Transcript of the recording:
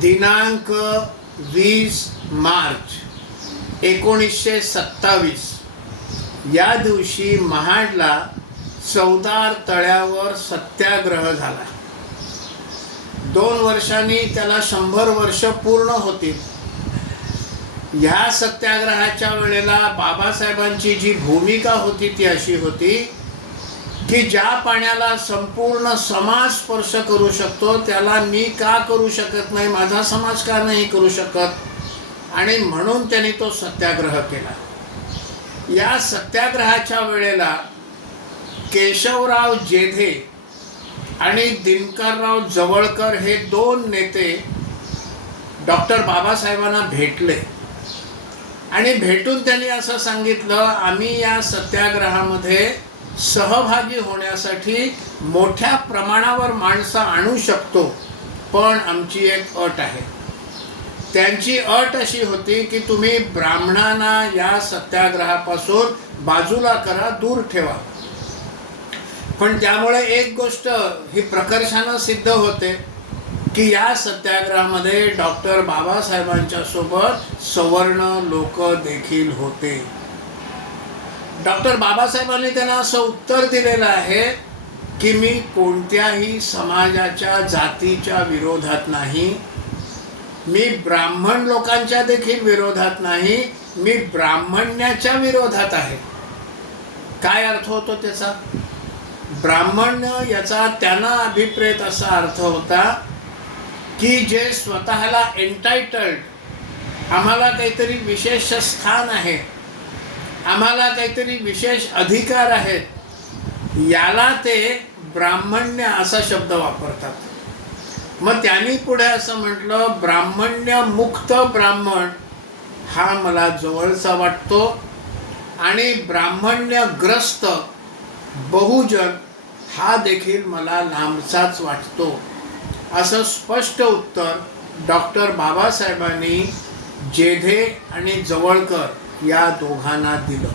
दिनांक 20 मार्च 1927 या दिवशी महाडला चौदार तळ्यावर सत्याग्रह झाला. 2 वर्षांनी त्याला 100 वर्ष पूर्ण होतील. ह्या सत्याग्रहाच्या वेळेला बाबासाहेबांची जी भूमिका होती ती अशी होती की ज्या पाण्याला संपूर्ण समाज स्पर्श करू शकतो त्याला मी का करू शकत नाही, माझा समाज का नाही करू शकत, आणि म्हणून त्यांनी तो सत्याग्रह केला. या सत्याग्रहाच्या वेळेला केशवराव जेधे आणि दिनकरराव जवळकर हे 2 नेते डॉक्टर बाबासाहेबांना भेटले आणि भेटून त्यांनी असं सांगितलं, आम्ही या सत्याग्रहामध्ये सहभागी होण्यासाठी मोठ्या प्रमाणावर माणसं आणू शकतो, पण आमची एक अट आहे. त्यांची अट अशी होती की तुम्ही ब्राह्मणांना या सत्याग्रहापासून बाजूला करा, दूर ठेवा. पण त्यामुळे एक गोष्ट ही प्रकर्षानं सिद्ध होते की या सत्याग्रहामध्ये डॉक्टर बाबासाहेबांच्या सोबत सवर्ण लोक देखील होते. डॉक्टर बाबासाहेबांनी त्यांना असं उत्तर दिलेलं आहे की मी कोणत्याही समाजाच्या जातीच्या विरोधात नाही, मी ब्राह्मण लोकांच्या देखील विरोधात नाही, मी ब्राह्मण्याच्या विरोधात आहे. काय अर्थ होतो त्याचा? ब्राह्मण्य याचा त्यांना अभिप्रेत असा अर्थ होता की जे स्वतःला एंटायटल्ड, आम्हाला काहीतरी विशेष स्थान आहे, आम्हाला काहीतरी विशेष अधिकार आहेत, याला ते ब्राह्मण्य असा शब्द वापरतात. मग त्यांनी पुढे असं म्हटलं, ब्राह्मण्य मुक्त ब्राह्मण हा मला जवळचा वाटतो आणि ब्राह्मण्यग्रस्त बहुजन हा देखील मला लांबचाच वाटतो. असं स्पष्ट उत्तर डॉक्टर बाबासाहेबांनी जेधे आणि जवळकर या दोघांना दिलं.